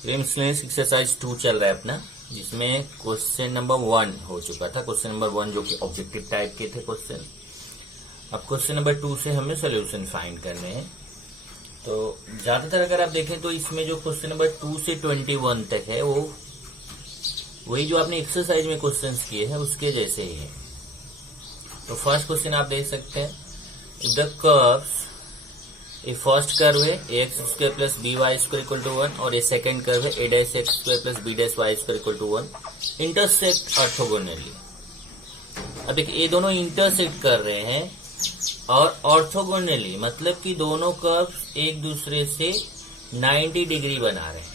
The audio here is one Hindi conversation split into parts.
मिसलेनियस एक्सरसाइज 2 चल रहा है अपना, जिसमें क्वेश्चन नंबर 1 हो चुका था। क्वेश्चन नंबर 1 जो कि ऑब्जेक्टिव टाइप के थे क्वेश्चन। अब क्वेश्चन नंबर 2 से हमें सोल्यूशन फाइंड करने हैं। तो ज्यादातर अगर आप देखें तो इसमें जो क्वेश्चन नंबर 2 से 21 तक है वो वही जो आपने एक्सरसाइज में क्वेश्चंस किए हैं उसके जैसे ही है। तो फर्स्ट क्वेश्चन आप देख सकते हैं, if the curves, A first curve है ax² plus by² equal to 1 और ए सेकेंड कर्व है a'(x² plus b'(y² equal to 1 intersect orthogonally. अब देखिए ये दोनों इंटरसेक्ट कर रहे हैं और ऑर्थोगोनली मतलब कि दोनों कर्व एक दूसरे से 90 डिग्री बना रहे हैं।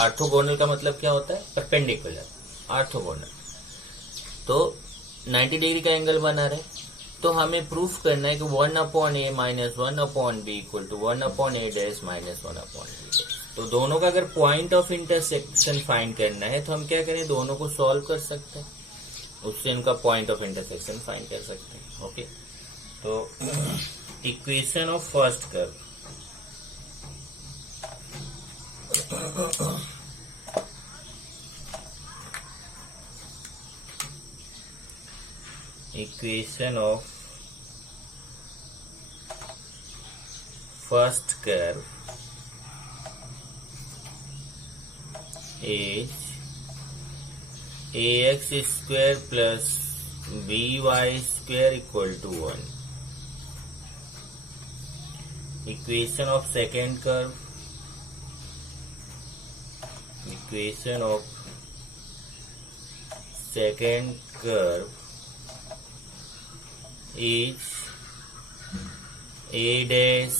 ऑर्थोगोनल का मतलब क्या होता है? परपेंडिकुलर। ऑर्थोगोनल तो 90 डिग्री का एंगल बना रहे हैं। तो हमें प्रूफ करना है कि 1/a minus 1/b equal to 1/a dash minus 1/b। तो दोनों का अगर पॉइंट ऑफ इंटरसेक्शन फाइंड करना है तो हम क्या करें, दोनों को सॉल्व कर सकते हैं, उससे उनका पॉइंट ऑफ इंटरसेक्शन फाइंड कर सकते हैं। ओके, तो equation of first curve, equation of first curve is ax² plus by² equal to 1. Equation of second curve, equation of second curve is a dash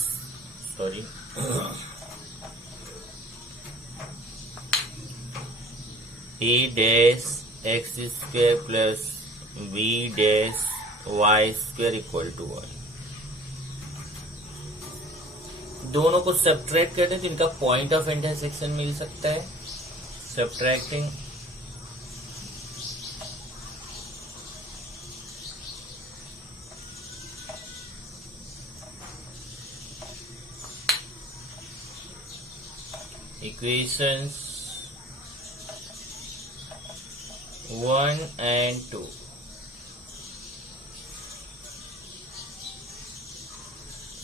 x² plus b'(y² equal to 1। दोनों को सब्ट्रैक्ट करते हैं तो इनका पॉइंट ऑफ इंटरसेक्शन मिल सकता है। सब्ट्रैक्टिंग equations 1 and 2,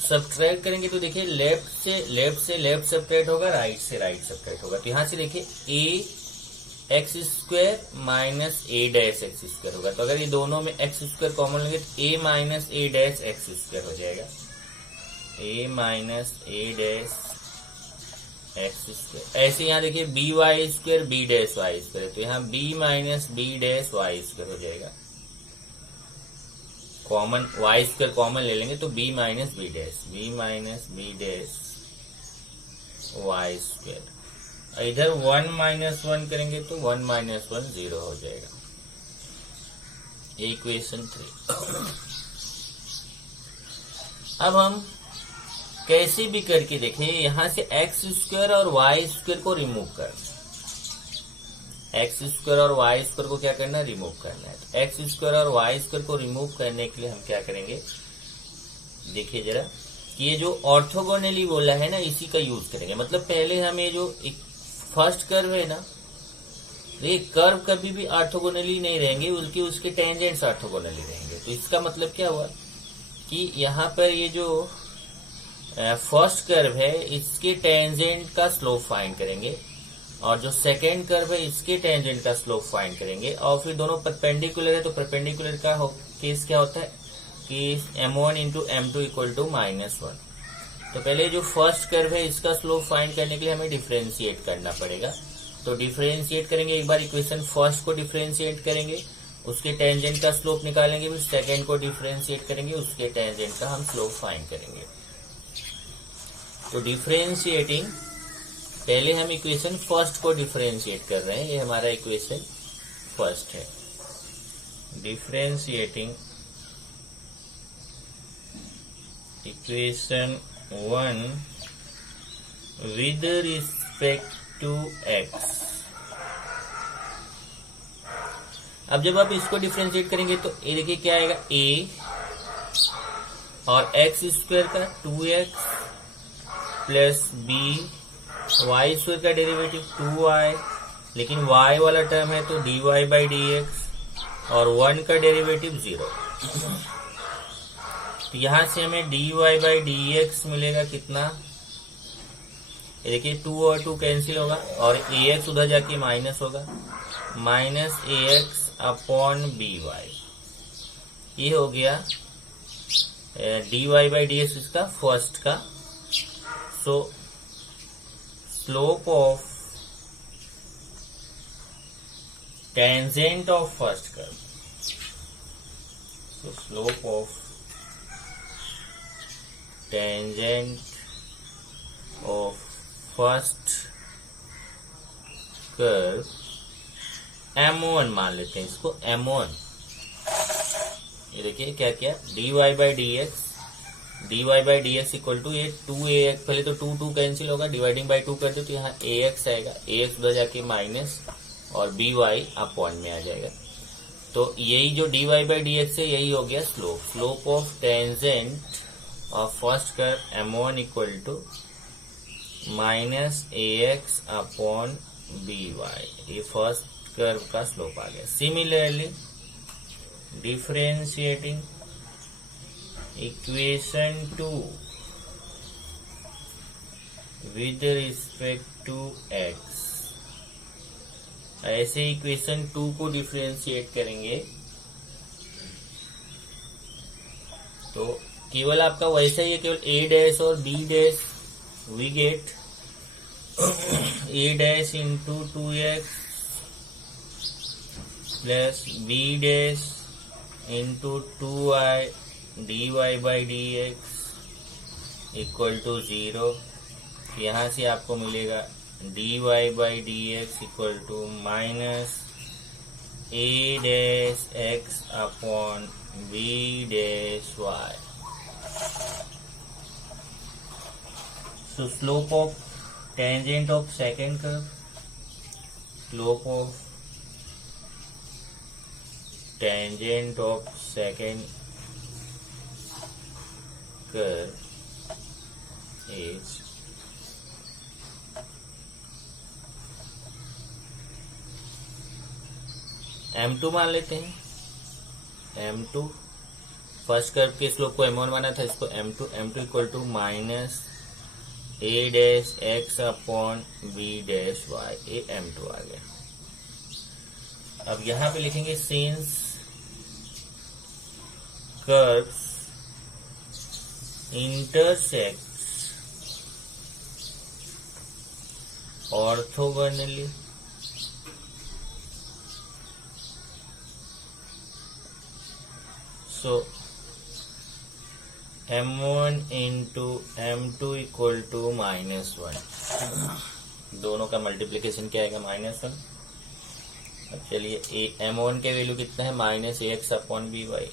सब्ट्रैक्ट करेंगे तो देखिए लेफ्ट से लेफ्ट सब्ट्रैक्ट होगा, राइट से राइट सब्ट्रैक्ट होगा। तो यहां से देखिए ax² माइनस a'(x² होगा। तो अगर ये दोनों में x² कॉमन लेंगे तो a माइनस a'(x² हो जाएगा, a माइनस a'(x²। ऐसे यहाँ देखिए by² b'(y²), तो यहाँ b माइनस b'(y² हो जाएगा। कॉमन y² कॉमन ले लेंगे तो b minus b' minus b'(y²). इधर 1 माइनस 1 करेंगे तो 1 माइनस 1 0 हो जाएगा। इक्वेशन 3। अब हम कैसे भी करके देखें, यहां से x² और y² को रिमूव करना। x² और y² को क्या करना है? रिमूव करना है। तो x² और y² को रिमूव करने के लिए हम क्या करेंगे, देखिए जरा, ये जो ऑर्थोगोनली बोला है ना, इसी का यूज करेंगे। मतलब पहले हम ये जो एक फर्स्ट कर्व है ना, ये कर्व कभी भी ऑर्थोगोनली नहीं रहेंगे, बल्कि उसके टेंजेंट्स ऑर्थोगोनली रहेंगे। तो इसका मतलब क्या हुआ कि यहाँ पर ये जो फर्स्ट कर्व है इसके टेंजेंट का स्लोप फाइंड करेंगे और जो सेकेंड कर्व है इसके टेंजेंट का स्लोप फाइंड करेंगे। और फिर दोनों परपेंडिकुलर है तो परपेंडिकुलर का केस क्या होता है कि m1 into m2 equal to -1। तो पहले जो फर्स्ट कर्व है इसका स्लोप फाइंड करने के लिए हमें डिफरेंशिएट करना पड़ेगा। तो डिफरेंशिएट करेंगे, एक बार इक्वेशन फर्स्ट को डिफरेंशिएट करेंगे, उसके टेंजेंट का स्लोप निकालेंगे, फिर सेकेंड को डिफरेंशिएट करेंगे, उसके टेंजेंट का हम स्लोप फाइंड करेंगे। तो डिफरेंशिएटिंग, पहले हम इक्वेशन फर्स्ट को डिफरेंशिएट कर रहे हैं, ये हमारा इक्वेशन फर्स्ट है। Differentiating equation 1 with respect to x। अब जब आप इसको डिफरेंशिएट करेंगे तो ये देखिए क्या आएगा, a और x² का 2x plus b y square का डेरिवेटिव 2y, लेकिन y वाला टर्म है तो dy/dx और 1 का डेरिवेटिव 0। तो यहां से हमें dy/dx मिलेगा कितना, ये देखिए 2 और 2 कैंसिल होगा और ax उधर जाके माइनस होगा, -ax/by। ये हो गया dy/dx इसका फर्स्ट का। सो slope of tangent of first curve, so slope of tangent of first curve m1 मान लेते हैं इसको m1। ये देखिए क्या क्या dy/dx इक्वल टू ये 2ax, पहले तो 2 कैंसिल होगा, डिवाइडिंग बाय 2 कर दो तो यहाँ ax आएगा, ax उधर जाके माइनस और by अपॉन में आ जाएगा। तो यही जो dy/dx है यही हो गया slope of tangent of first curve m1 equal to -ax/by। ये फर्स्ट कर्व का स्लोप आ गया। Similarly differentiating equation 2 with respect to x, ऐसे इक्वेशन 2 को डिफरेंशिएट करेंगे तो केवल आपका वैसा ही है, केवल a डैश और b dash we get a dash into 2x plus b dash into 2y dy/dx equal to 0। यहाँ से आपको मिलेगा dy/dx equal to -a-x/b-y। So slope of tangent of second curve, slope of tangent of second curve is m2 मान लेते हैं। m2 फर्स्ट कर्व के स्लोप को m1 माना था, इसको m2 इक्वल टू -a-x/b-y, ये m2 आ गया। अब यहां पे लिखेंगे since curves intersects orthogonally so m1 into m2 equal to -1। दोनों का मल्टीप्लिकेशन क्या आएगा -1। अब चलिए m1 के वैल्यू कितना है -ax/by,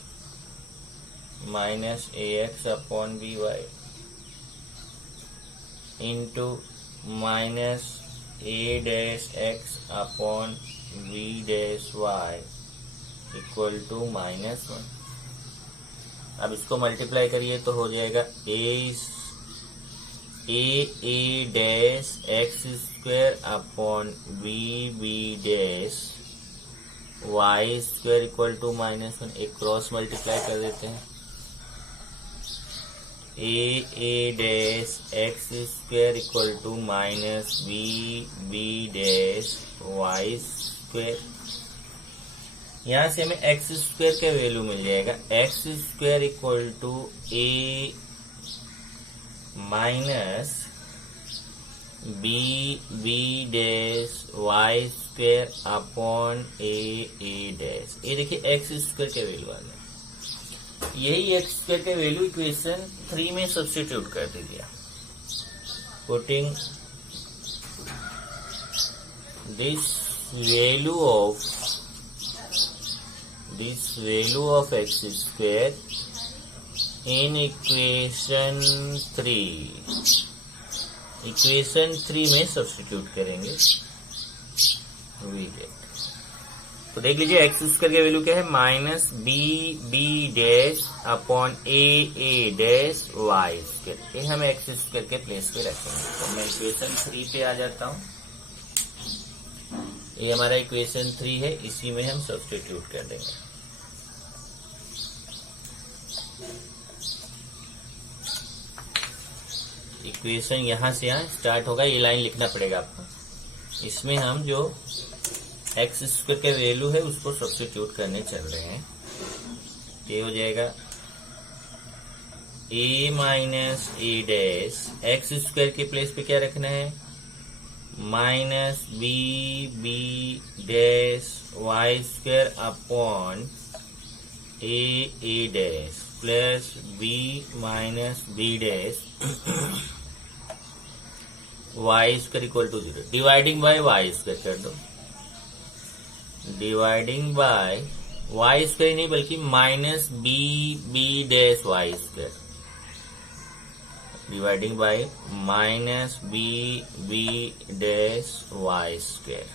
-ax/by into -a-x/b-y equal to -1। अब इसको मल्टीप्लाई करिए तो हो जाएगा a-x² इक्वल टू -1। एक क्रॉस मल्टीप्लाई कर देते हैं, a-x² इक्वल टू -b-y²। यहाँ से हमें x² का वैल्यू मिल जाएगा, x² equal to a minus b-y² a। ये देखिए x² के वैल्यू आ गया। यही x² के वैल्यू इक्वेशन 3 में सब्स्टिट्यूट कर दीजिए। Putting this value of x² in equation 3 में सब्स्टिट्यूट करेंगे, वी गेट तो देख लीजिए एक्स स्क्वायर की वैल्यू क्या है, minus b b dash upon a dash y square. ये हम एक्स स्क्वायर के प्लेस पे रखेंगे। तो मैं इक्वेशन 3 पे आ जाता हूं। ये हमारा इक्वेशन 3 है, इसी में हम सब्स्टिट्यूट कर देंगे। इक्वेशन यहां से यहां स्टार्ट होगा, ये लाइन लिखना पड़ेगा आपको। इसमें हम जो एक्स स्क्वायर के वैल्यू है उसको सब्स्टिट्यूट करने चल रहे हैं। ये हो जाएगा a minus a dash, x square के प्लेस पे क्या रखना है, minus b b dash y square upon a dash plus b minus b dash y square equal to 0। Dividing by y square कर दो, डिवाइडिंग बाय वाई स्क्वायर नहीं बल्कि minus b b dash y square, dividing by minus b b dash y square.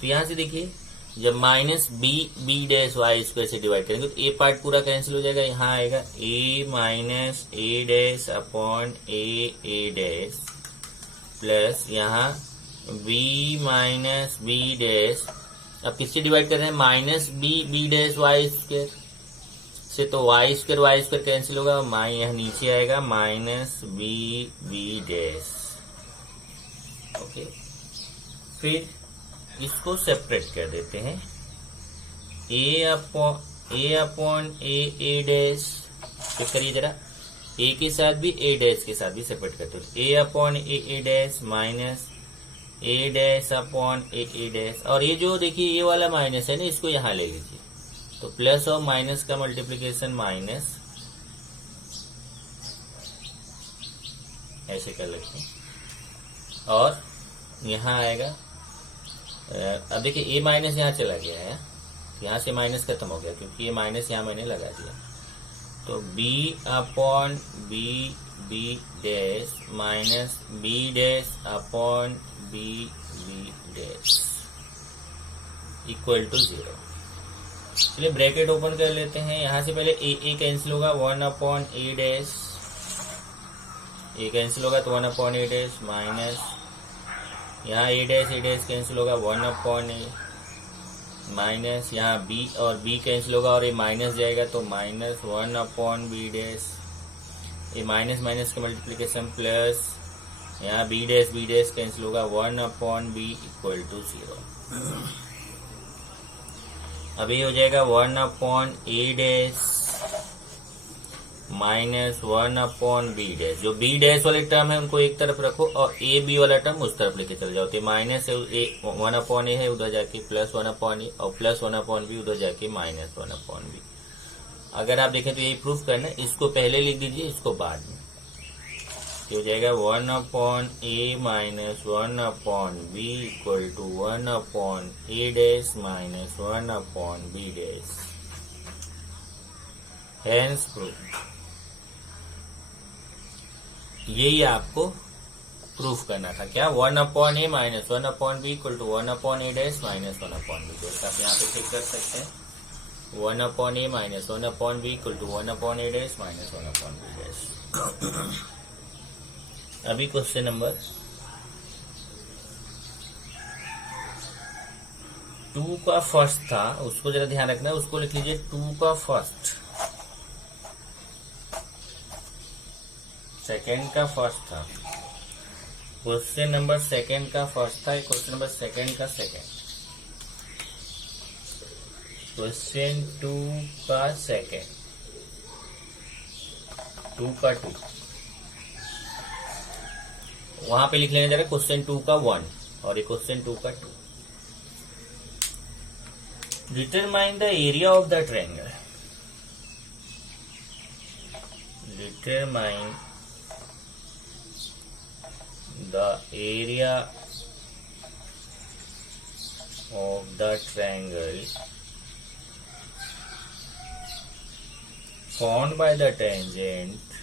तो यहां से देखिए जब minus b b dash y square से डिवाइड करेंगे तो ए पार्ट पूरा कैंसिल हो जाएगा। यहां आएगा a minus a dash upon a dash plus यहाँ बी माइनस बी डैश, अब किससे डिवाइड कर रहे हैं, minus b b dash y square से, तो वाई स्क्वायर कैंसिल होगा, माई यहाँ नीचे आएगा minus b b dash. Okay, फिर इसको सेपरेट कर देते हैं, a upon a dash, check करिए जरा, ए के साथ भी ए डैश के साथ भी सेपरेट करते हो, ए upon a dash minus a dash upon a dash, और ये जो देखिए ये वाला माइनस है ना, इसको यहां ले लीजिए, तो प्लस और माइनस का मल्टीप्लीकेशन माइनस, ऐसे कर लेते हैं, और यहां आएगा, अब देखिए ए माइनस यहां चला गया है, यहां से माइनस खत्म हो गया क्योंकि ये माइनस यहां मैंने लगा दिया, तो b upon b b dash minus b dash upon b b dash equal to 0। चलिए ब्रैकेट ओपन कर लेते हैं, यहां से पहले ए कैंसिल होगा, 1 upon a dash, A cancel होगा तो 1 अपॉन ए डैश माइनस, यहाँ ए डैश कैंसिल होगा 1 अपॉन ए माइनस, यहाँ बी और बी कैंसिल होगा और ये माइनस जाएगा तो माइनस 1 अपॉन बी डैश, ये माइनस माइनस का मल्टीप्लीकेशन प्लस, यहाँ बी डैश कैंसिल होगा 1 अपॉन बी इक्वल टू 0। अब ये हो जाएगा 1 upon a dash minus 1 upon b dash, जो बी डैश वाले टर्म है उनको एक तरफ रखो और ए बी वाला टर्म उस तरफ लेके चले जाओ, तो माइनस 1 अपॉन ए है उधर जाके प्लस 1 अपॉन ए और प्लस 1 अपॉन बी उधर जाके माइनस 1 अपॉन बी। अगर आप देखें तो यही प्रूफ करना, इसको पहले लिख दीजिए इसको बाद में, तो हो जाएगा 1 upon a minus 1 upon b equal to 1 upon a dash minus 1 upon b dash, hence proof. यही आपको प्रूफ करना था, क्या 1 upon a minus 1 upon b equal to 1 upon a dash minus 1 upon b, जैसा आप यहाँ पे चेक कर सकते हैं, 1 upon a minus 1 upon b equal to 1 upon a dash minus 1 upon b dash. अभी क्वेश्चन नंबर 2 का फर्स्ट था, उसको जरा ध्यान रखना, उसको लिख लीजिए 2 का फर्स्ट, सेकेंड का फर्स्ट था, क्वेश्चन नंबर सेकेंड का फर्स्ट था, क्वेश्चन नंबर सेकेंड का सेकेंड, क्वेश्चन 2 का सेकेंड, 2 का 2, वहां पे लिख लेना जरा क्वेश्चन 2 का 1 और ये क्वेश्चन 2 का 2। Determine the area of the triangle, determine the area of the triangle formed by the tangent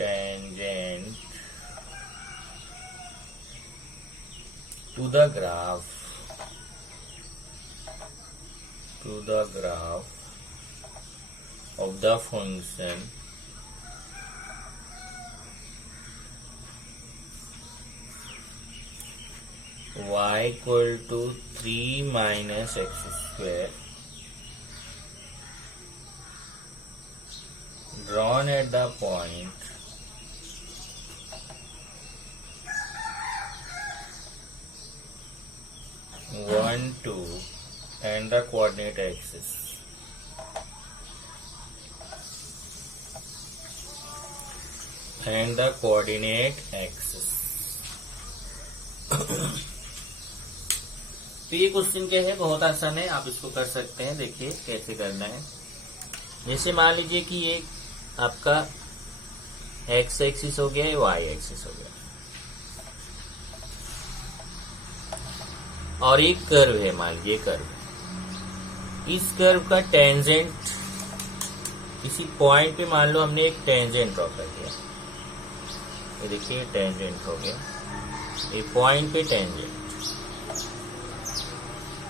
tangent to the graph of the function y equal to 3 minus x square drawn at the point 1, 2 and the coordinate axis. तो ये क्वेश्चन क्या है, बहुत आसान है, आप इसको कर सकते हैं। देखिए कैसे करना है। जैसे मान लीजिए कि ये आपका एक्स एक्सिस हो गया, वाई एक्सिस हो गया, और एक कर्व है, मान लीजिए कर्व। इस कर्व का टेंजेंट किसी पॉइंट पे मान लो हमने एक टेंजेंट ड्रॉ कर दिया। ये देखिए टेंजेंट हो गया, ये पॉइंट पे टेंजेंट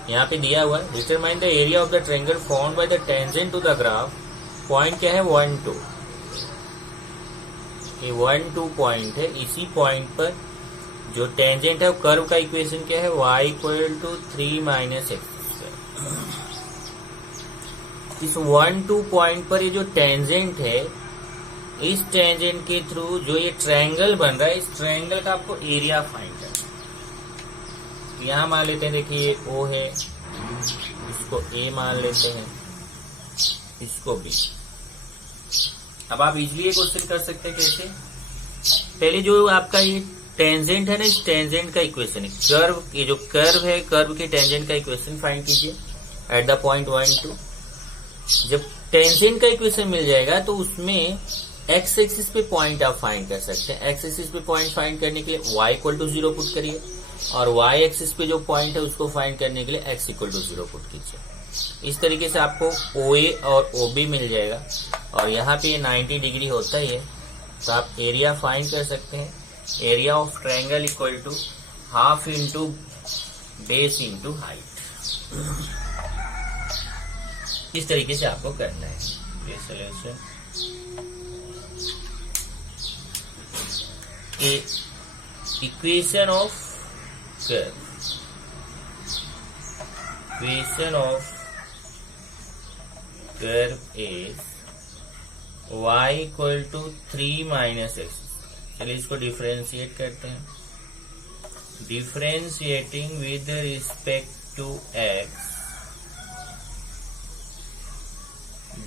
यहाँ पे दिया हुआ है। Determine the area of the triangle formed by the tangent to the graph. Point क्या है, 1, 2। ये 1, 2 पॉइंट है। इसी पॉइंट पर जो टेंजेंट है वो कर्व का इक्वेशन क्या है, y equal to 3 minus x square. इस 1, 2 पॉइंट पर ये जो टेंजेंट है, इस टेंजेंट के थ्रू जो ये ट्रायंगल बन रहा है, इस ट्रायंगल का आपको एरिया फाइंड करना है। यहां मान लेते हैं, देखिए ये O है, इसको A मान लेते हैं, इसको B। अब आप इजीली ये क्वेश्चन कर सकते हैं। कैसे, पहले जो आपका ये टेंजेंट है ना, इस टेंजेंट का इक्वेशन, कर्व, ये जो कर्व है, कर्व के टेंजेंट का इक्वेशन फाइंड कीजिए एट द पॉइंट 1, 2। जब टेंजेंट का इक्वेशन मिल जाएगा तो उसमें एक्स एक्सिस पे पॉइंट आप फाइंड कर सकते हैं। एक्स एक्सिस पे पॉइंट फाइंड करने के लिए y इक्वल टू 0 पुट करिए, और y एक्सिस पे जो पॉइंट है उसको फाइंड करने के लिए x इक्वल टू 0 पुट कीजिए। इस तरीके से आपको OA और OB मिल जाएगा, और यहाँ पे 90 डिग्री होता ही है, तो आप एरिया फाइंड कर सकते हैं। Area of triangle equal to half into base into height. इस तरीके से आपको करना है। ये solution equation of curve, equation of curve is y equal to 3 minus x. चलिए इसको डिफरेंशिएट करते हैं। Differentiating with respect to x,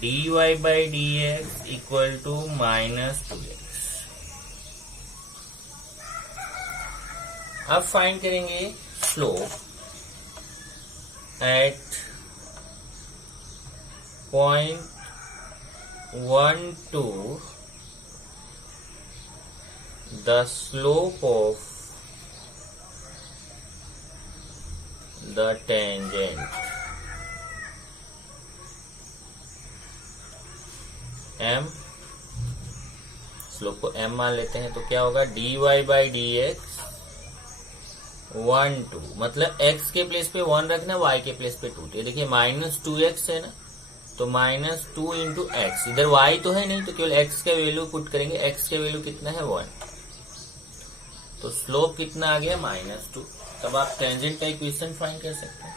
dy by dx equal to -2x। अब फाइंड करेंगे slope at point 1, 2, the slope of the tangent m, slope को m मान लेते हैं, तो क्या होगा, dy बाई dx 1, 2, मतलब x के प्लेस पे 1 रखना, y के प्लेस पे 2। देखिए -2x है ना, तो -2 इंटू एक्स। इधर y तो है नहीं, तो केवल x का वैल्यू पुट करेंगे। x का वैल्यू कितना है, 1, तो स्लोप कितना आ गया, -2। तब आप टेंजेंट का इक्वेशन फाइंड कर सकते हैं।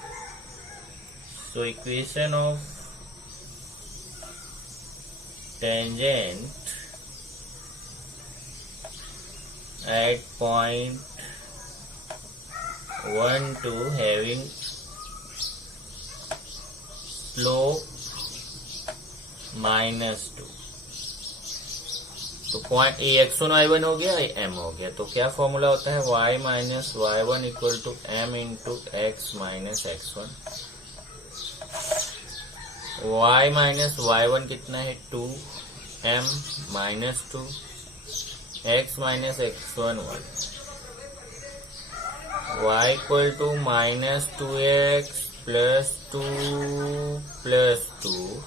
So equation of tangent at point 1, 2 having slope -2, तो पॉइंट x1 y1 हो गया, m हो गया। तो क्या फॉर्मूला होता है, y minus y1 equal to m into x minus x1। y minus y1 कितना है, 2m minus 2, x minus x1 1। y equal to -2x plus 2 plus 2,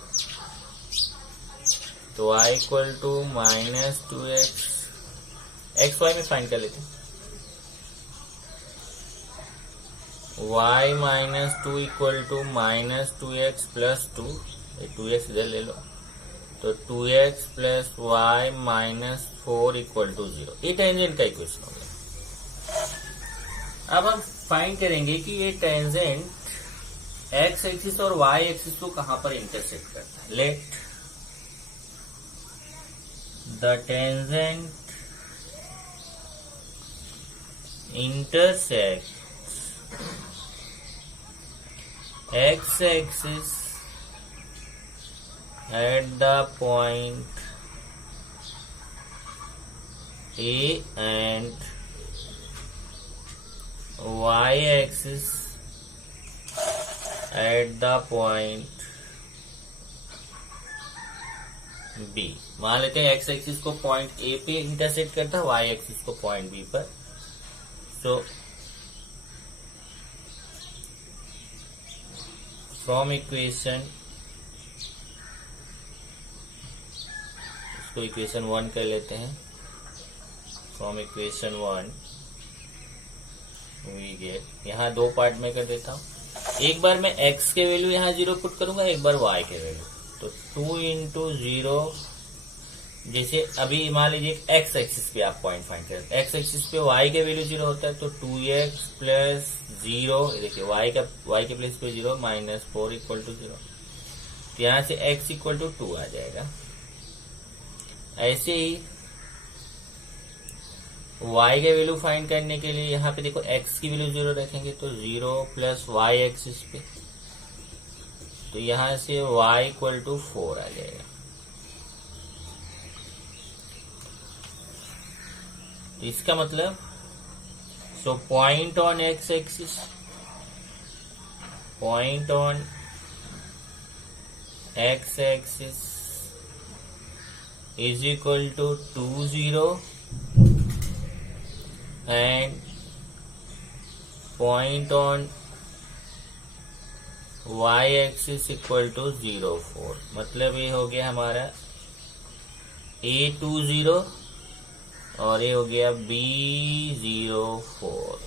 तो y equal to -2x, x y में फाइंड कर लेते हैं। y -2 equal to -2x plus 2, 2x इधर ले लो, तो 2x plus y -4 equal to 0। ये टेंजेंट का इक्वेशन हो गया। अब हम फाइंड करेंगे कि ये टेंजेंट x एक्सिस और y एक्सिस को कहां पर इंटरसेक्ट करता है। Let the tangent intersects x axis at the point A and y axis at the point B। मान लेते हैं x एक्सिस को पॉइंट A पे इंटरसेक्ट करता है, y एक्सिस को पॉइंट B पर। So from equation, इसको इक्वेशन 1 कर लेते हैं। फ्रॉम इक्वेशन 1 वी गेट, यहाँ दो पार्ट में कर देता हूं। एक बार मैं x के वैल्यू यहाँ 0 पुट करूंगा, एक बार y के वैल्यू। तो 2 इंटू 0, जैसे अभी मान लीजिए x एक्सिस पे आप पॉइंट फाइंड करें, x एक्सिस पे y के वैल्यू 0 होता है, तो 2x प्लस 0, देखिए y के प्लेस पे 0 -4 इक्वल टू 0। तो यहां से x इक्वल टू 2 आ जाएगा। ऐसे ही y के वैल्यू फाइंड करने के लिए यहाँ पे देखो x की वैल्यू 0 रखेंगे, तो 0 प्लस y एक्सिस पे, तो यहां से y इक्वल टू 4 आ जाएगा। तो इसका मतलब so point on x axis, point on x axis is equal to 2 0 and point on y axis equal to 0 4। मतलब ये हो गया हमारा A20 और ये हो गया B04।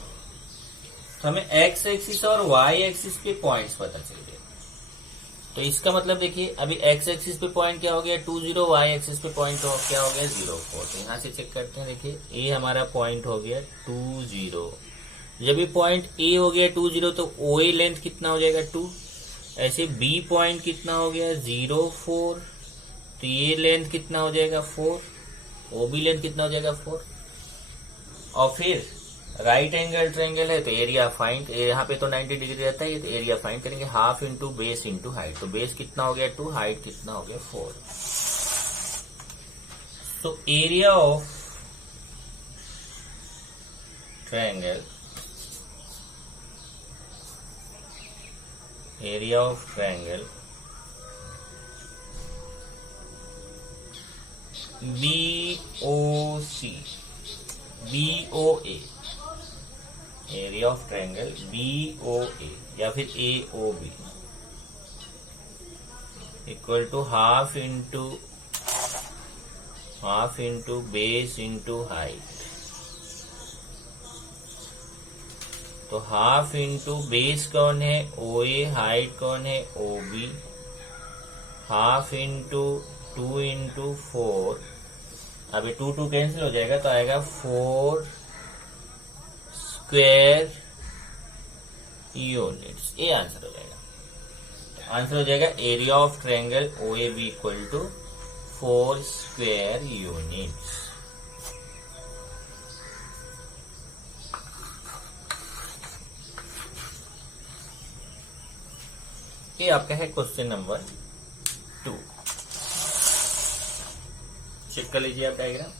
तो हमें x एक्सिस और y एक्सिस पे पॉइंट्स पता चल गए। तो इसका मतलब देखिए अभी x एक्सिस पे पॉइंट क्या हो गया 20, y एक्सिस पे पॉइंट क्या हो गया 04। तो यहाँ से चेक करते हैं, देखिए ये हमारा पॉइंट हो गया 20। जब ये पॉइंट A हो गया 20, तो OA लेंथ कितना हो जाएगा 2। ऐसे B पॉइंट कितना हो गया 04, तो ये लेंथ कितना हो जाएगा 4, OB लेंथ कितना हो जाएगा 4। और फिर राइट एंगल ट्रायंगल है तो एरिया फाइंड, यहाँ पे तो 90 डिग्री रहता है, तो एरिया फाइंड करेंगे half into base into height. तो बेस कितना हो गया 2, हाइट कितना हो गया 4। तो area of triangle, area of triangle BOA, area of triangle BOA या फिर AOB equal to half into base into height. तो हाफ इंटू बेस कौन है OA, हाइट कौन है OB, हाफ इंटू 2 इंटू 4, अभी 2 2 कैंसिल हो जाएगा तो आएगा 4 स्क्वायर यूनिट्स। ये आंसर हो जाएगा। आंसर हो जाएगा area of triangle OAB equal to 4 square units. ये आपका है क्वेश्चन नंबर 2। चेक कर लीजिए आप diagram.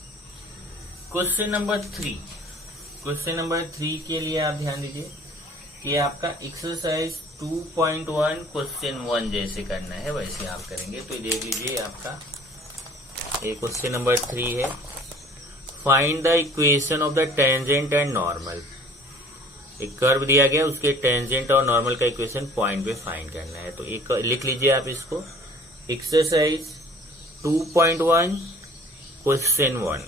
Question number 3, question number 3 के लिए आप ध्यान दीजिए कि आपका एक्सरसाइज 2.1 क्वेश्चन 1 जैसे करना है वैसे आप करेंगे। तो देख लीजिए आपका ये क्वेश्चन नंबर 3 है। Find the equation of the tangent and normal. एक कर्व दिया गया, उसके टेंजेंट और नॉर्मल का इक्वेशन पॉइंट पे फाइंड करना है। तो एक लिख लीजिए आप इसको, एक्सरसाइज 2.1 क्वेश्चन 1,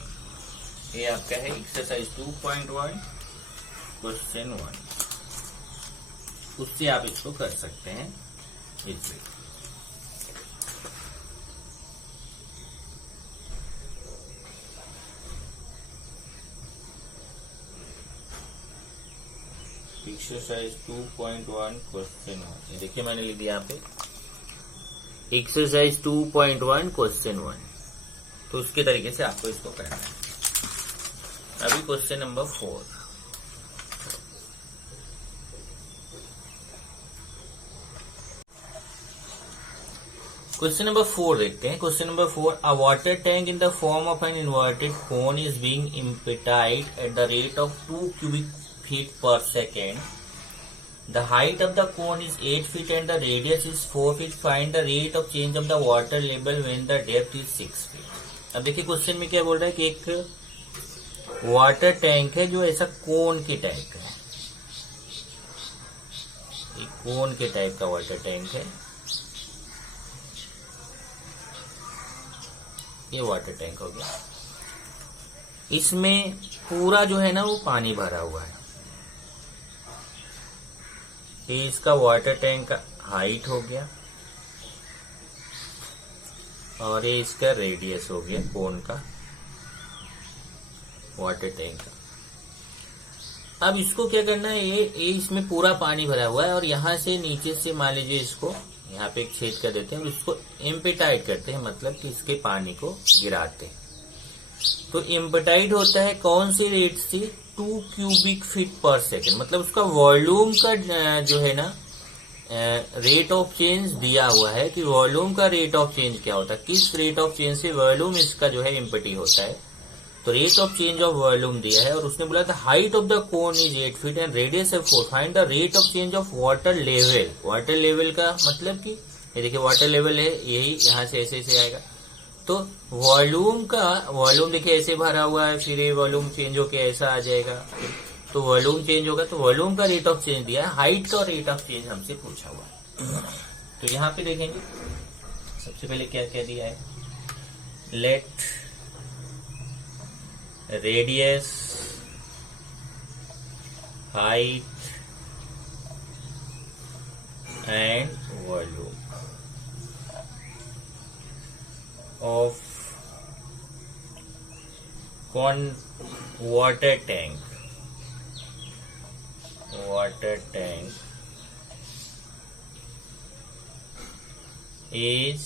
ये आपका है एक्सरसाइज 2.1 क्वेश्चन 1, उससे आप इसको कर सकते हैं इजी। एक्सरसाइज 2.1 क्वेश्चन 1, ये देखिए मैंने लिख दिया यहाँ पे एक्सरसाइज 2.1 क्वेश्चन 1। तो उसके तरीके से आपको इसको करना है। अभी क्वेश्चन नंबर 4, क्वेश्चन नंबर 4 देखते हैं। Question number 4, a water tank in the form of an inverted cone is being emptied at the rate of 2 cubic feet per second. The height of the cone is 8 feet and the radius is 4 feet. Find the rate of change of the water level when the depth is 6 feet. अब देखिए क्वेश्चन में क्या बोल रहा है कि एक वाटर टैंक है जो ऐसा कोन के टाइप का है, एक कोन के टाइप का वाटर टैंक है। ये वाटर टैंक हो गया, इसमें पूरा जो है ना वो पानी भरा हुआ है। ये इसका वाटर टैंक का हाइट हो गया और ये इसका रेडियस हो गया कोन का, वाटर टैंक का। अब इसको क्या करना है, ये इसमें पूरा पानी भरा हुआ है और यहां से नीचे से मान लीजिए इसको यहाँ पे एक छेद कर देते हैं और इसको एम्पेटाइट करते हैं, मतलब कि इसके पानी को गिराते हैं। तो एम्पेटाइट होता है कौन से रेट से, 2 cubic feet per second, मतलब उसका वॉल्यूम का जो है ना रेट ऑफ चेंज दिया हुआ है कि वॉल्यूम का रेट ऑफ चेंज क्या होता है, किस रेट ऑफ चेंज से वॉल्यूम इसका जो है एम्पटी होता है। तो rate of change of volume दिया है और उसने बोला था height of the cone is 8 feet and radius है 4। Find the rate of change of water level. Water level का मतलब कि ये देखिए वाटर लेवल है, यही यहाँ से ऐसे आएगा। तो वॉल्यूम देखिए ऐसे भरा हुआ है, फिर ये वॉल्यूम चेंज होके ऐसा आ जाएगा, तो वॉल्यूम चेंज होगा। तो वॉल्यूम का रेट ऑफ चेंज दिया है, हाइट का रेट ऑफ चेंज हमसे पूछा हुआ है। तो यहाँ पे देखेंगे सबसे पहले क्या क्या दिया है, let radius, height and volume of water tank is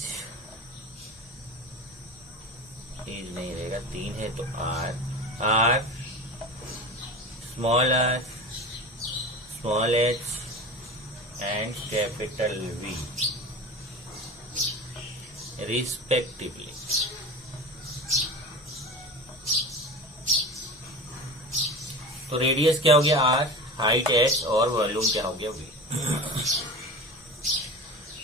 नहीं रहेगा, 3 है तो R small r, small h and capital V respectively. तो रेडियस क्या हो गया R, हाइट h और वॉल्यूम क्या हो गया V।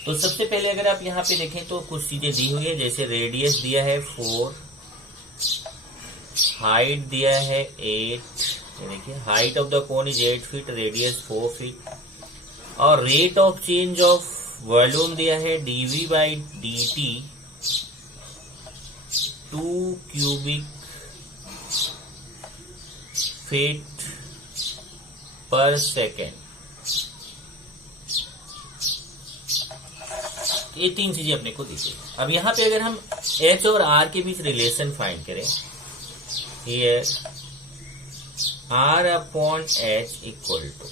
तो सबसे पहले अगर आप यहाँ पे देखें तो कुछ चीजें दी हुई है, जैसे रेडियस दिया है 4, हाइट दिया है 8, देखिए height of the cone is 8 feet, radius 4 feet, और rate of change of volume दिया है dV/dt 2 cubic feet per second। ये 3 चीजें अपने को दी गई। अब यहाँ पे अगर हम H और R के बीच रिलेशन फाइंड करें, ये R/H इक्वल टू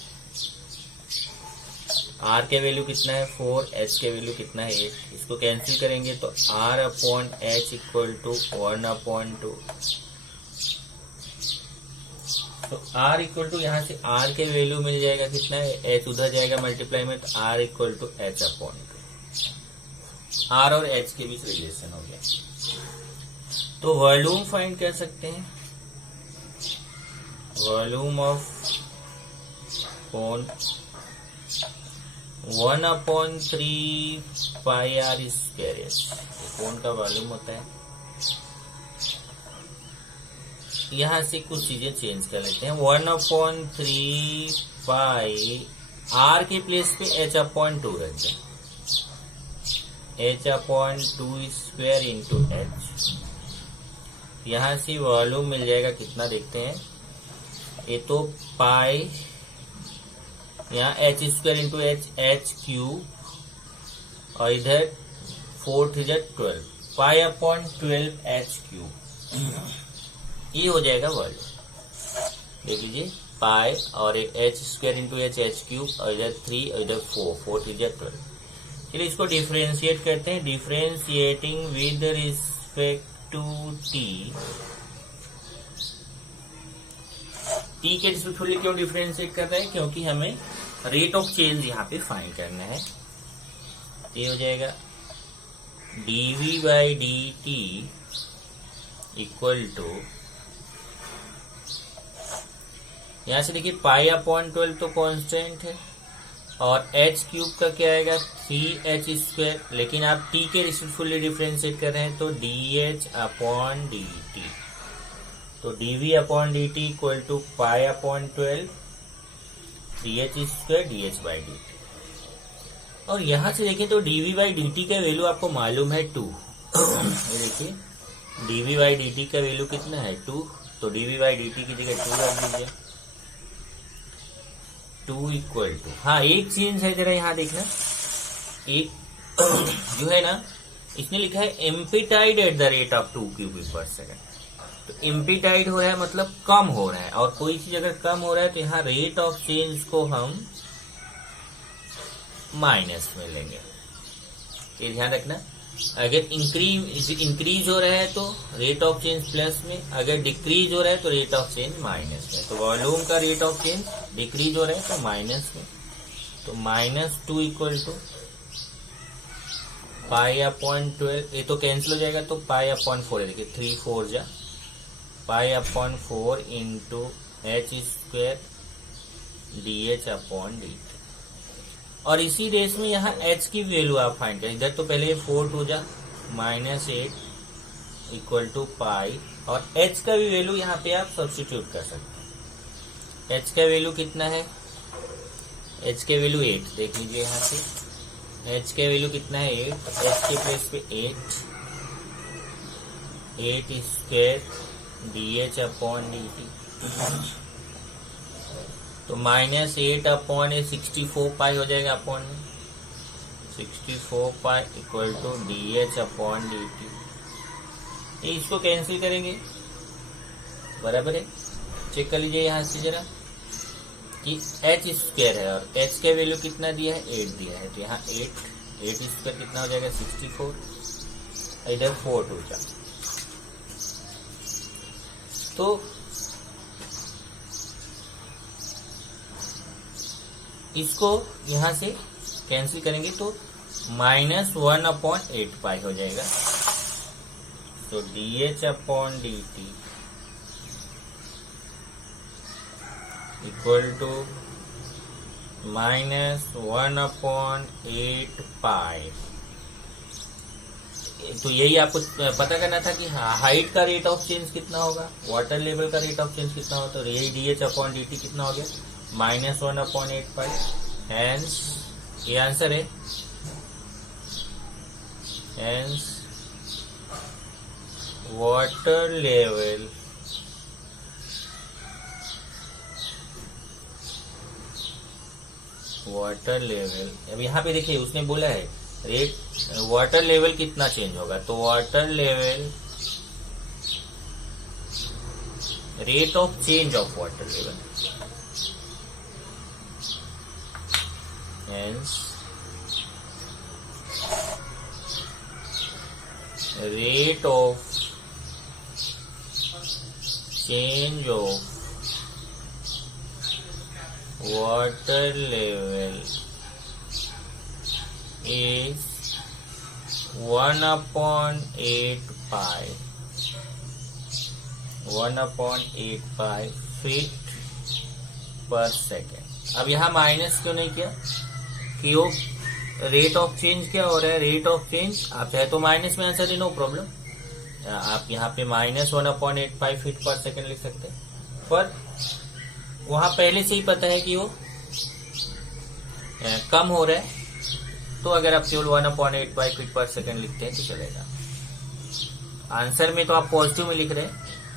R के वैल्यू कितना है 4, H के वैल्यू कितना है 8, इसको कैंसिल करेंगे तो R/H इक्वल टू 1/2। तो R इक्वल टू यहाँ से R के वैल्यू मिल जाएगा कितना है, H उधर जाएगा मल्टीप्लाई में, तो R equal to H/2। R और H के बीच रिलेशन हो गया। तो वॉल्यूम फाइंड कर सकते हैं, volume of cone 1/3 pi r square h, कोन का वॉल्यूम होता है। यहां से कुछ चीजें चेंज कर लेते हैं, 1/3 पाई r के प्लेस पे h/2 रख जाए, h/2 इंटू h। यहाँ से वॉल्यूम मिल जाएगा कितना देखते हैं। ये तो पाई, यहाँ h² इंटू h क्यूब, और इधर 4 3 12, पाई/12 h क्यूब, ये हो जाएगा वॉल्यूम। देख लीजिए, पाई और एक h² इंटू h क्यूब, और इधर 3 और इधर 4 3 12। चलिए इसको डिफ्रेंशिएट करते हैं। Differentiating with respect to t। t के रिस्पेक्टफुली क्यों डिफ्रेंशिएट कर रहे हैं? क्योंकि हमें रेट ऑफ चेंज यहाँ पे फाइंड करना है। ये हो जाएगा dv/dt इक्वल टू, यहां से देखिए पाई/12 तो कांस्टेंट है, और h क्यूब का क्या आएगा 3h², लेकिन आप t के रिस्पेक्टफुली डिफरेंशिएट कर रहे हैं तो dh/dt। तो dv/dt equal to पाई/12 3h² dh/dt। और यहां से देखें तो dv/dt का वैल्यू आपको मालूम है 2। ये देखिए dv/dt का वैल्यू कितना है 2, तो dv/dt की जगह 2 रख दीजिए। 2 इक्वल टू, हाँ एक चेंज है जरा यहाँ देखना, एक जो है ना इसने लिखा है emptied at the rate of 2 cubic per second. तो एम्पीटाइड हो रहा है मतलब कम हो रहा है, और कोई चीज अगर कम हो रहा है तो यहाँ रेट ऑफ चेंज को हम माइनस में लेंगे। ये ध्यान रखना, अगर इंक्रीज हो रहा है तो रेट ऑफ चेंज प्लस में, अगर डिक्रीज हो रहा है तो रेट ऑफ चेंज माइनस में। तो वॉल्यूम का रेट ऑफ चेंज डिक्रीज हो रहा है तो माइनस में, तो -2 इक्वल टू पाई/12। ये तो कैंसिल हो जाएगा तो पाई/4 है, देखिए 3 4 जा, पाई/4 इंटू h² dh/dt। और इसी रेस में यहाँ h की वैल्यू आप फाइंड करें। इधर तो पहले 4 2 जा -8 इक्वल टू पाई, और h का भी वैल्यू यहाँ पे आप सब्स्टिट्यूट कर सकते हैं। h का वैल्यू कितना है, h के वैल्यू 8, देख लीजिए यहाँ से h के वैल्यू कितना है 8, h के प्लेस पे 8² dh/dt। तो -8/8 64 पाई हो जाएगा अपॉन में, 64 पाई इक्वल टू dh/dt। इसको कैंसिल करेंगे, बराबर है। चेक कर लीजिए यहाँ से जरा कि h² है और h का वैल्यू कितना दिया है 8 दिया है, तो यहाँ 8² कितना हो जाएगा 64, इधर 4 2 जा, तो इसको यहां से कैंसिल करेंगे तो -1/8 पाई हो जाएगा। तो dh/dt इक्वल टू -1/8 पाई। तो यही आपको पता करना था कि हाइट का रेट ऑफ चेंज कितना होगा, वाटर लेवल का रेट ऑफ चेंज कितना होगा। तो यही dh/dt कितना हो गया -1/8 पाई। हेंस ये आंसर है। हेंस वाटर लेवल अब यहाँ पे देखिए उसने बोला है रेट वाटर लेवल कितना चेंज होगा, तो water level rate of change of water level, hence rate of change of water level is 1/8 pi, 1/8 pi feet per second। अब यहाँ माइनस क्यों नहीं किया, कि वो रेट ऑफ चेंज क्या हो रहा है, रेट ऑफ चेंज आप चाहे तो माइनस में आंसर दे, नो प्रॉब्लम। आप यहाँ पे -1/8 पाई फीट पर सेकेंड लिख सकते हैं, पर वहां पहले से ही पता है कि वो कम हो रहा है, तो अगर आप केवल 1/8 बाई फीट पर सेकेंड लिखते हैं तो चलेगा। आंसर में तो आप पॉजिटिव में लिख रहे हैं,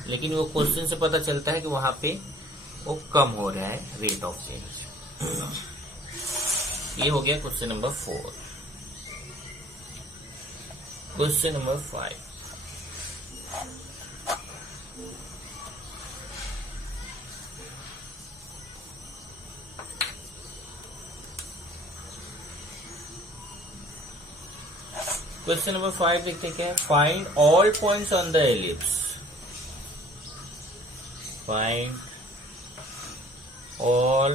लेकिन वो क्वेश्चन से पता चलता है कि वहां पे वो कम हो रहा है रेट ऑफ चेंज। ये हो गया question number 4। Question number 5। Question number 5 देखते क्या है। Find all points on the ellipse. Find all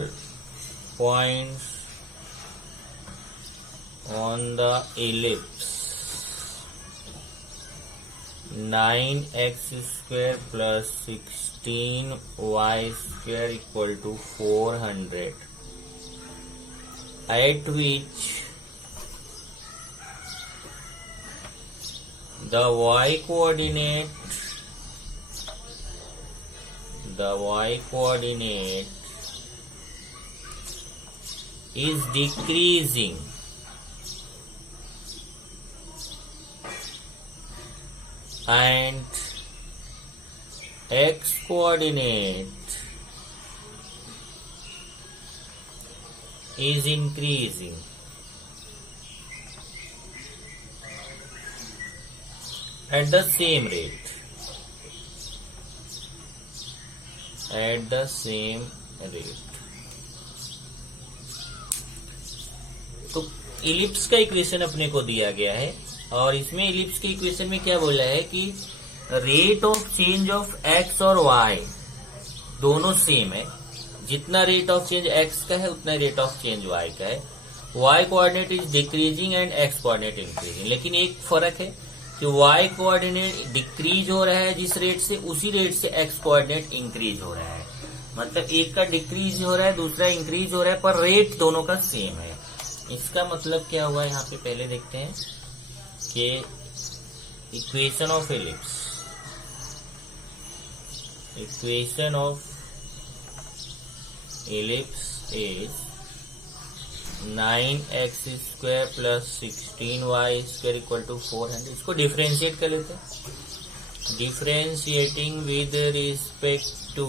points on the ellipse 9x square plus 16y square equal to 400, at which the y coordinate is decreasing and x coordinate is increasing. At the same rate. तो इलिप्स का इक्वेशन अपने को दिया गया है, और इसमें इलिप्स के इक्वेशन में क्या बोला है कि rate of change of x और वाई दोनों सेम है। जितना रेट ऑफ चेंज एक्स का है उतना रेट ऑफ चेंज वाई का है। Y coordinate is decreasing and x coordinate increasing, लेकिन एक फर्क है कि y कोऑर्डिनेट डिक्रीज हो रहा है जिस रेट से, उसी रेट से x कोऑर्डिनेट इंक्रीज हो रहा है। मतलब एक का डिक्रीज हो रहा है, दूसरा इंक्रीज हो रहा है, पर रेट दोनों का सेम है। इसका मतलब क्या हुआ यहाँ पे पहले देखते हैं कि equation of ellipse is 9x square plus 16y square equal to 400। इसको डिफ्रेंशिएट कर लेते हैं। Differentiating with respect to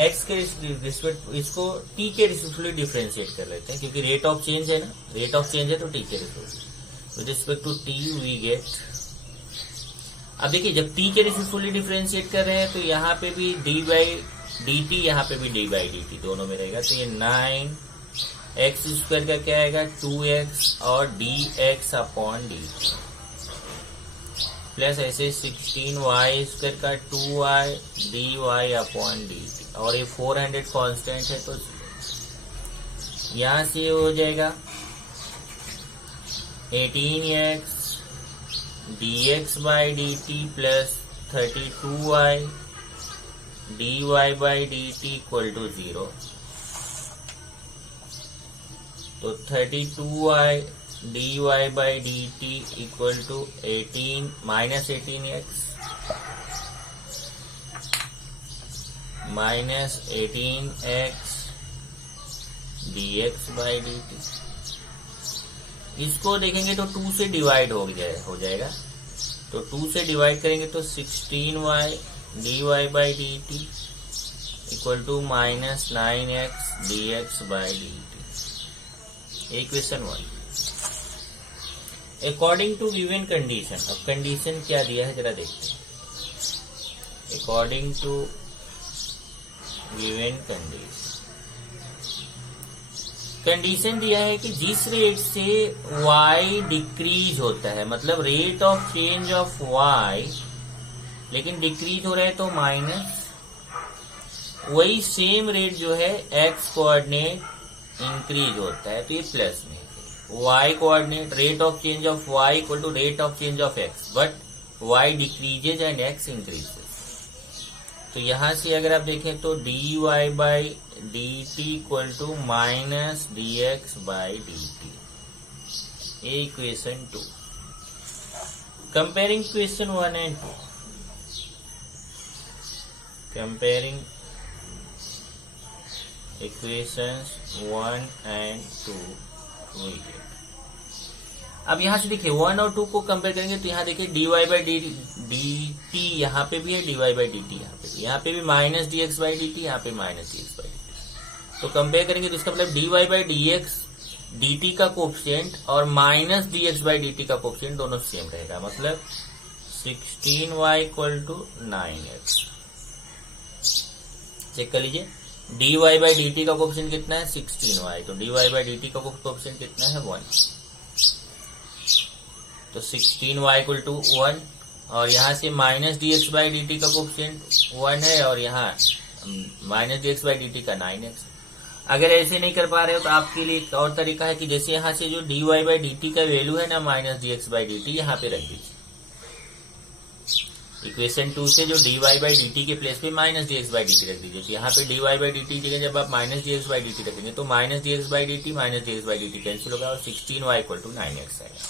x के रिस्पेक्ट, इसको t के रिस्पेक्ट डिफ्रेंशिएट कर लेते हैं, क्योंकि रेट ऑफ चेंज है ना, रेट ऑफ चेंज है तो t के respect with respect to t we get. अब देखिए जब t के रिस्पेक्ट डिफ्रेंशिएट कर रहे हैं तो यहाँ पे भी d बाई डी टी, यहाँ पे भी d बाई डी टी दोनों में रहेगा। तो ये 9x स्क्वायर का क्या आएगा 2x और dx अपॉन डी प्लस ऐसे 16y स्क्वायर का 2y dy अपॉन डी, और ये 400 कांस्टेंट है तो यहां से हो जाएगा 18x dx by d t plus 32y dy by d t equal to 0। तो 32y dy by d t equal to 18 minus 18x minus 18x dx by d t. इसको देखेंगे तो 2 से डिवाइड हो जाएगा। तो 2 से डिवाइड करेंगे तो 16y dy by d t equal to minus 9x dx by d t. Equation 1 according to given condition. अब कंडीशन क्या दिया है जरा देखते हैं। अकॉर्डिंग टू गिवन कंडीशन दिया है कि जिस रेट से y डिक्रीज होता है, मतलब rate of change of y, लेकिन डिक्रीज हो रहा है तो माइनस, वही सेम रेट जो है x कोऑर्डिनेट इंक्रीज होता है तो ये प्लस में। y coordinate rate of change of y equal to rate of change of x, but y decreases and x increases. तो यहां से अगर आप देखें तो dy by d t equal to minus dx by d t. Equation 2। Comparing question 1 and 2। Comparing equations 1 and 2 we get अब यहाँ से देखिए 1 और 2 को कंपेयर करेंगे तो यहाँ देखिए dy बाई डी टी यहाँ पे भी है, dy बाई डी टी यहाँ पे भी minus dx by d T, यहाँ पे minus dx by d T. तो कंपेयर करेंगे तो इसका मतलब dy बाई dx dt का कोफिशिएंट और माइनस dx बाई dt का कोफिशिएंट दोनों सेम रहेगा, मतलब 16y equal to 9x। Check कर लीजिए, dy बाई dt का कोफिशिएंट कितना है 16y, तो dy बाई dt का कोफिशिएंट कितना है 1, तो 16y इक्वल टू 1। और यहाँ से माइनस dx बाई dt का कोफिशिएंट 1 है और यहाँ माइनस dx बाई dt का 9x। अगर ऐसे नहीं कर पा रहे हो तो आपके लिए एक और तरीका है कि जैसे यहाँ से जो dy बाई dt का वैल्यू है ना माइनस dx बाई dt, यहाँ पे रख दीजिए। इक्वेशन 2 से जो dy बाई dt के प्लेस पे माइनस dx बाई dt रख दीजिए। तो यहाँ पे dy बाई dt जगह जब आप माइनस dx बाई dt रखेंगे तो minus dx by dt minus dx by dt cancel होगा और 16y इक्वल टू 9x आएगा।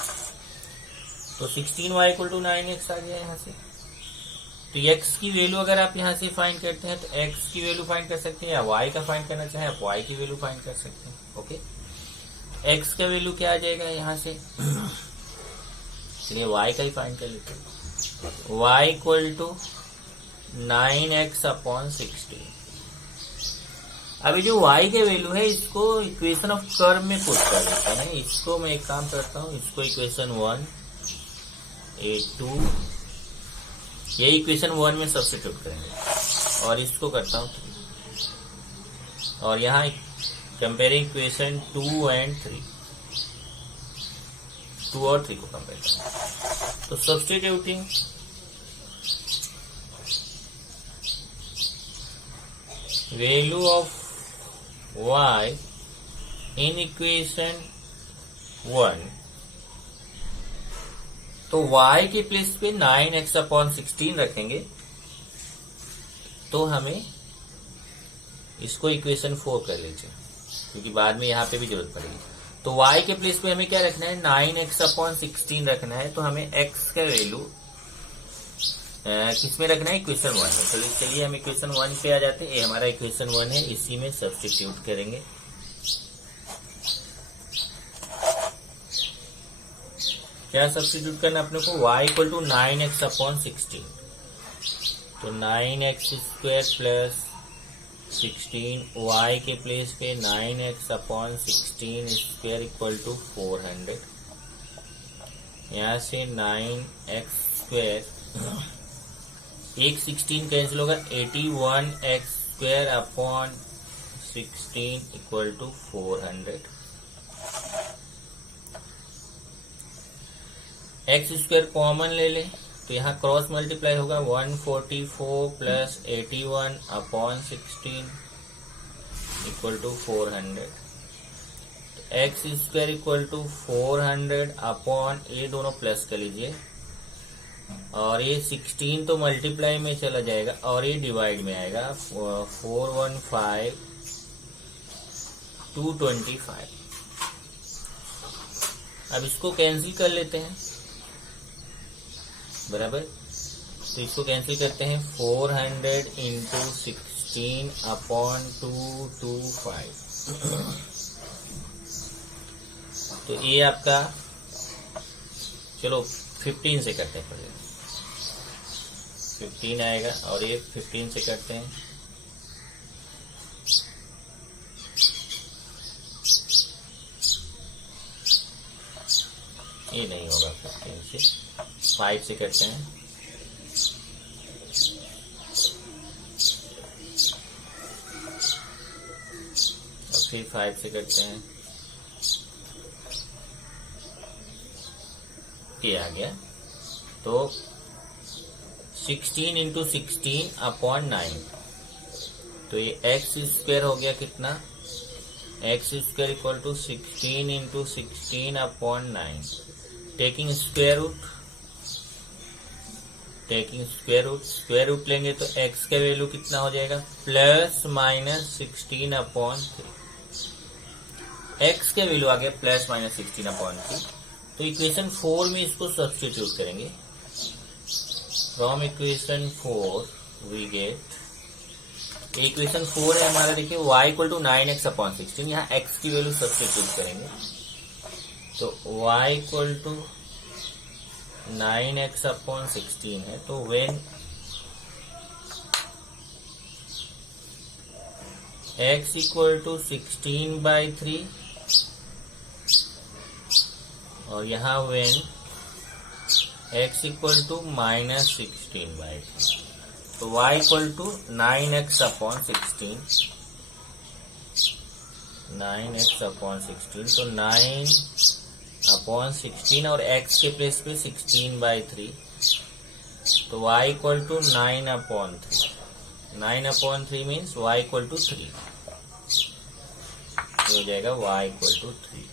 तो 16y इक्वल टू 9x आ गया यहाँ से। तो x की वैल्यू अगर आप यहाँ से फाइंड करते हैं तो x की वैल्यू फाइंड कर सकते हैं, या y का फाइंड करना चाहें आप y की वैल्यू फाइंड कर सकते हैं। ओके, x का वैल्यू क्या आ जाएगा यहाँ से, चलिए y का ही फाइंड कर लेते हैं। y equal to 9x upon 16। अभी जो y के वैल्यू है इसको इक्वेशन ऑफ कर्व में पुट कर देते हैं। इसको मैं एक काम करता हूँ, इसको इक्वेशन 1 a2 ये इक्वेशन 1 में सब्स्टिट्यूट करेंगे और इसको करता हूं 3 और यहाँ कंपेयरिंग इक्वेशन 2 एंड 3, 2 और 3 को कंपेयर करेंगे। तो substituting value of y in equation 1, तो y के प्लेस पे 9x अपॉन 16 रखेंगे तो हमें इसको इक्वेशन 4 कर लीजिए, क्योंकि बाद में यहाँ पे भी जरूरत पड़ेगी। तो y के प्लेस पे हमें क्या रखना है 9x अपॉन 16 रखना है, तो हमें x का वैल्यू किसमें रखना है इक्वेशन 1 में। तो चलिए हम इक्वेशन 1 पे आ जाते हैं। ये हमारा इक्वेशन 1 है, इसी में सब्स्टिट्यूट करेंगे। क्या सब्स्टिट्यूट करना अपने को, y equal to 9x upon 16, तो 9x स्क्वायर प्लस 16 y के प्लेस पे 9x upon 16 square equal to 400। यहाँ से 9x स्क्वायर एक 16 कैंसिल होगा, 81x square upon 16 equal to 400। X square common ले ले तो यहाँ क्रॉस मल्टीप्लाई होगा, 144 plus 81 upon 16 equal to 400। X square equal to 400 upon ये दोनों प्लस कर लीजिए और ये 16 तो मल्टीप्लाई में चला जाएगा और ये डिवाइड में आएगा, 415 225। अब इसको कैंसिल कर लेते हैं बराबर, तो इसको कैंसिल करते हैं 400 इंटू 16 अपॉन 225। तो ये आपका, चलो 15 से करते हैं पहले, 15 आएगा और ये 15 से करते हैं, ये नहीं होगा, 15 से 5 से करते हैं, और फिर 5 से करते हैं, ये आ गया। तो 16 इंटू 16 अपॉन 9, तो ये एक्स स्क्वायर हो गया कितना, x square equal to 16 into 16 upon 9। Taking square root, square root लेंगे तो x का वैल्यू कितना हो जाएगा, प्लस माइनस 16 अपॉन 3। x का वैल्यू आ गया प्लस माइनस 16 अपॉन 3। तो इक्वेशन 4 में इसको सब्स्टिट्यूट करेंगे। From equation 4 we get, equation 4 है हमारा, देखिए y equal to 9x upon 16, यहाँ x की वैल्यू सब्स्टिट्यूट करेंगे। तो y इक्वल टू 9x/16 है। तो व्हेन x इक्वल टू 16/3 और यहाँ व्हेन x इक्वल टू -16/3, तो y equal to 9x/16, 9x/16, तो 9/16 और x के प्लेस पे 16/3, तो y equal to 9/3, 9/3 means y equal to 3, हो जाएगा y इक्वल टू 3।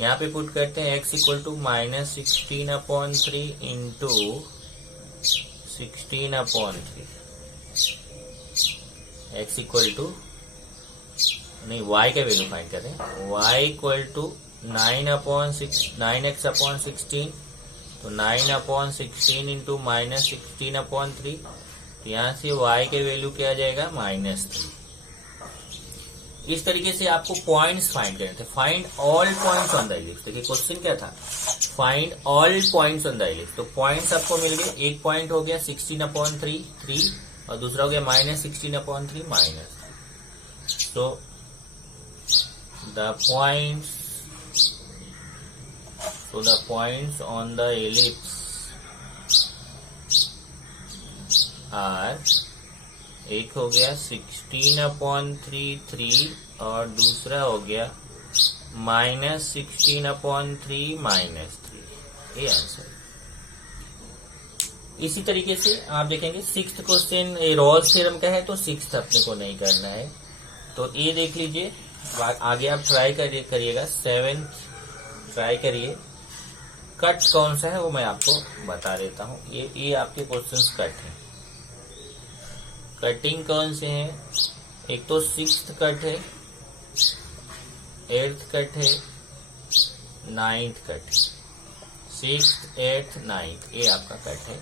यहाँ पे पुट करते हैं x equal to -16/3 into 16/3, x equal to नहीं y का वैल्यू फाइंड करें, y इक्वल टू 9x/16, तो 9/16 इंटू -16/3, तो यहाँ से y के वैल्यू क्या आ जाएगा -3। इस तरीके से आपको पॉइंट्स फाइंड करने थे। Find all points on the ellipse. देखिए क्वेश्चन क्या था, find all points on the ellipse. तो पॉइंट्स आपको मिल गए, एक पॉइंट हो गया 16/3 3 और दूसरा हो गया -16/3 -3। तो the points on the ellipse are, एक हो गया 16/3 3 और दूसरा हो गया -16/3 -3। ये आंसर। इसी तरीके से आप देखेंगे सिक्स्थ क्वेश्चन रॉल्स थ्योरम का है, तो सिक्स्थ अपने को नहीं करना है, तो ये देख लीजिए। आगे आप ट्राई करिएगा, 7th ट्राई करिए। कट कौन सा है वो मैं आपको बता देता हूँ। ये आपके क्वेश्चंस कट हैं। कटिंग कौन से हैं, एक तो 6th कट है, 8th कट है, 9th कट है। 6th 8th 9th ये आपका कट है,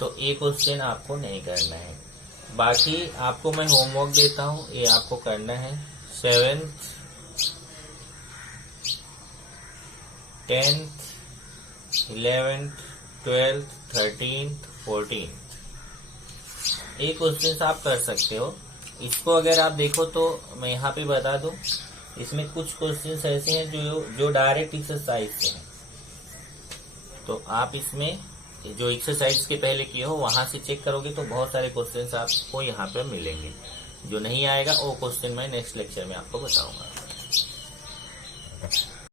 तो ये क्वेश्चन आपको नहीं करना है। बाकी आपको मैं होमवर्क देता हूँ, ये आपको करना है। 7th 10th 11th 12th 13th 14th ये क्वेश्चन आप कर सकते हो। इसको अगर आप देखो तो मैं यहाँ पे बता दूं, इसमें कुछ क्वेश्चन ऐसे हैं जो डायरेक्ट एक्सरसाइज से हैं। तो आप इसमें जो एक्सरसाइज के पहले किए हो वहां से चेक करोगे तो बहुत सारे क्वेश्चन आपको यहाँ पे मिलेंगे। जो नहीं आएगा वो क्वेश्चन मैं नेक्स्ट लेक्चर में आपको बताऊंगा।